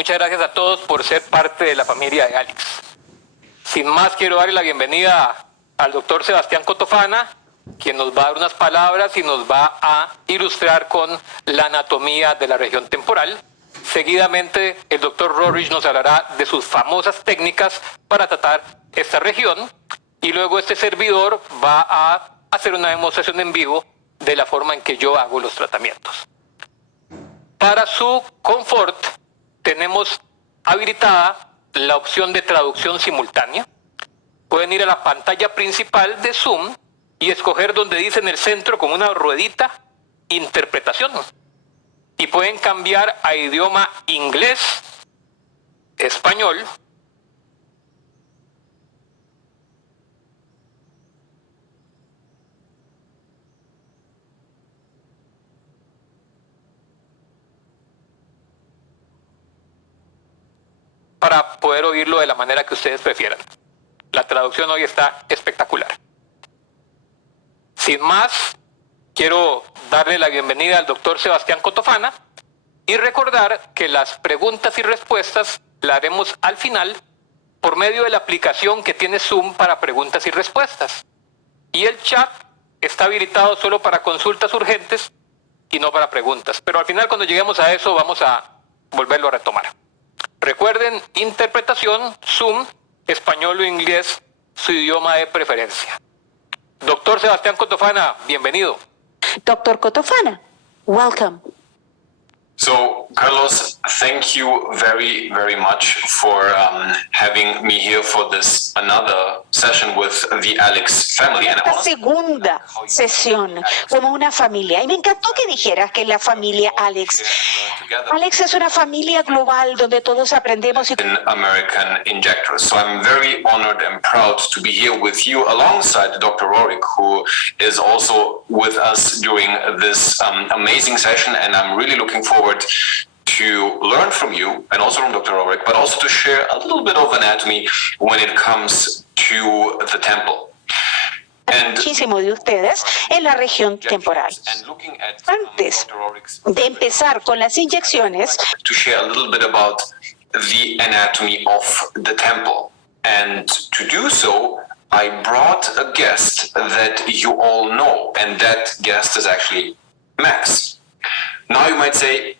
Muchas gracias a todos por ser parte de la familia de Alix. Sin más, quiero darle la bienvenida al doctor Sebastián Cotofana, quien nos va a dar unas palabras y nos va a ilustrar con la anatomía de la región temporal. Seguidamente, el doctor Rorich nos hablará de sus famosas técnicas para tratar esta región. Y luego este servidor va a hacer una demostración en vivo de la forma en que yo hago los tratamientos. Para su confort, tenemos habilitada la opción de traducción simultánea. Pueden ir a la pantalla principal de Zoom y escoger donde dice en el centro con una ruedita interpretación. Y pueden cambiar a idioma inglés, español, para poder oírlo de la manera que ustedes prefieran. La traducción hoy está espectacular. Sin más, quiero darle la bienvenida al doctor Sebastián Cotofana y recordar que las preguntas y respuestas las haremos al final por medio de la aplicación que tiene Zoom para preguntas y respuestas. Y el chat está habilitado solo para consultas urgentes y no para preguntas. Pero al final, cuando lleguemos a eso, vamos a volverlo a retomar. Recuerden, interpretación, Zoom, español o inglés, su idioma de preferencia. Doctor Sebastián Cotofana, bienvenido. Dr. Cotofana, welcome. So, Carlos, thank you very, very much for having me here for this another session with the Alix family. Esta segunda sesión como una familia. Y me encantó que dijeras que es la familia Alix. Alix es una familia global donde todos aprendemos. In American injectors. So I'm very honored and proud to be here with you alongside Dr. Rorik, who is also with us during this amazing session. And I'm really looking forward to learn from you and also from Dr. Rorik, but also to share a little bit of anatomy when it comes to the temple. Muchísimo de ustedes en la región temporal. Antes de empezar con las inyecciones, to share a little bit about the anatomy of the temple. And to do so, I brought a guest that you all know, and that guest is actually Max. Now you might say,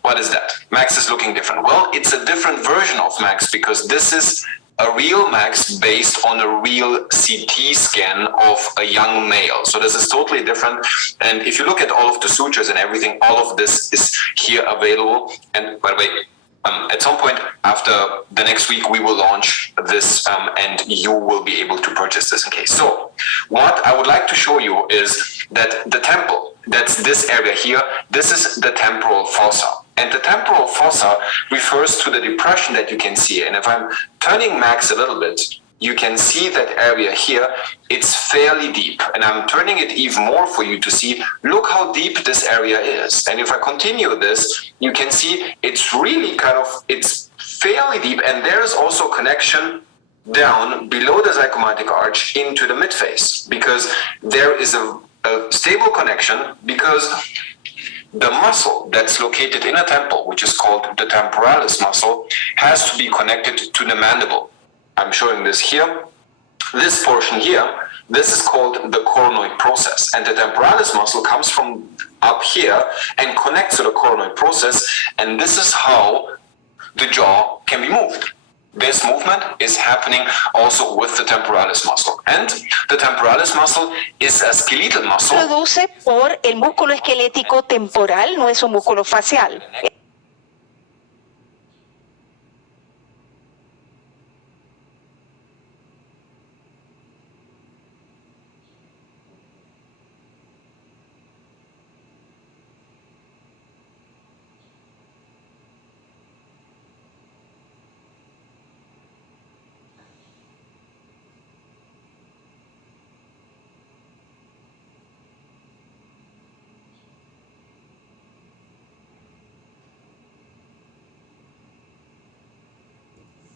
what is that? Max is looking different. Well, it's a different version of Max because this is a real Max based on a real CT scan of a young male. So this is totally different. And if you look at all of the sutures and everything, all of this is here available. And by the way, at some point after the next week, we will launch this and you will be able to purchase this in case. So what I would like to show you is that the temple, that's this area here, this is the temporal fossa. And the temporal fossa refers to the depression that you can see. And if I'm turning Max a little bit, you can see that area here, it's fairly deep. And I'm turning it even more for you to see, look how deep this area is. And if I continue this, you can see it's really it's fairly deep. And there's also connection down below the zygomatic arch into the midface, because there is a stable connection, because the muscle that's located in a temple, which is called the temporalis muscle, has to be connected to the mandible. I'm showing this here. This portion here, this is called the coronoid process. And the temporalis muscle comes from up here and connects to the coronoid process. And this is how the jaw can be moved. This movement is happening also with the temporalis muscle. And the temporalis muscle is a skeletal muscle. Produce por el músculo esquelético temporal, no es un músculo facial.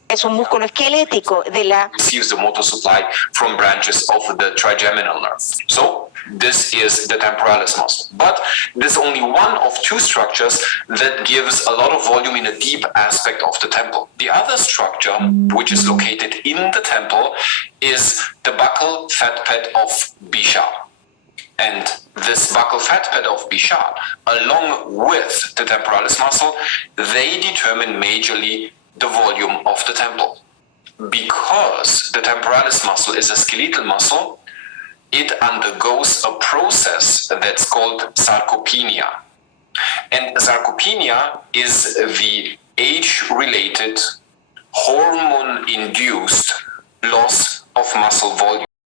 Es un músculo esquelético de la receives the motor supply from branches of the trigeminal nerve. So this is the temporalis muscle. But there's only one of two structures that gives a lot of volume in a deep aspect of the temple. The other structure, which is located in the temple, is the buccal fat pad of Bichat. And this buccal fat pad of Bichat, along with the temporalis muscle, they determine majorly the volume of the temple. Because the temporalis muscle is a skeletal muscle, it undergoes a process that's called sarcopenia. And sarcopenia is the age-related, hormone-induced loss of muscle volume.